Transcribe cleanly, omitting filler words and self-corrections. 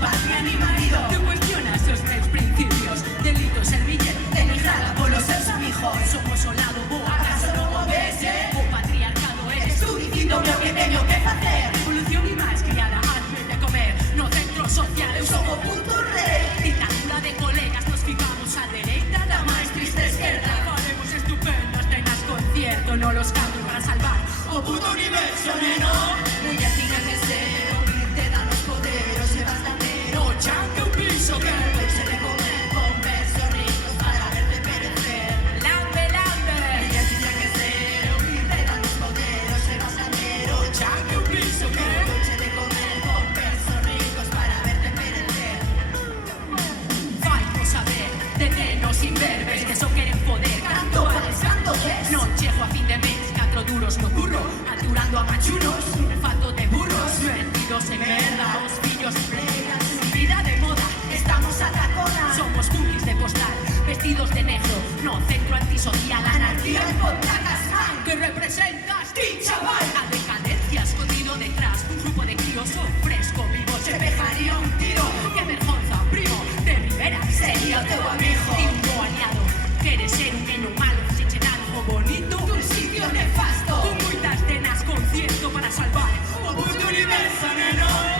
patria ni marido. Tú cuestionas os tres principios. Delito es el billete, Denigrada por los seus amigos. somos o lado bo. Acaso non o ves, O patriarcado eres Estou dicíndome o que teño que facer. Revolución y más criada antes de comer. No centro social, Eu son o punto rei. dictadura de colegas. Nos fijamos a derecha, Da máis triste esquerda. haremos estupendas cenas concierto. No los cambios para salvar O puto universo, neno. Muller tiña que ser, oírte dan os poderos e bastante. No chanque un piso que Se de comer con versos ricos para verte perecer. lambe, lambe. Muller tiña que ser, oírte dan os poderos e bastante. Chanque un piso que Se de comer con versos ricos para verte perecer. falto saber de nenos imberbes que son queren poder. Canto vales, canto ves. No llego a fin de mes, 4 duros no curro, aturando a machunos, falto de burros, metidos en merda, os pillos Pleiras, vida de moda. estamos a tacona. Somos cookies de postal, vestidos de negro, no centro antisocial, Anarquía en Pontacas, man. ¿Qué representas? Ti, chaval. A decadencia escondido detrás, un grupo de críos son fresco, vivo, Se pegaría un tiro. qué vergonza, primo, de Rivera, Sería o teu amigo. y un bo aliado, queres ser un neno malo, se che dan algo bonito, Un sitio nefasto. con moitas cenas concierto para salvar O puto universo, neno.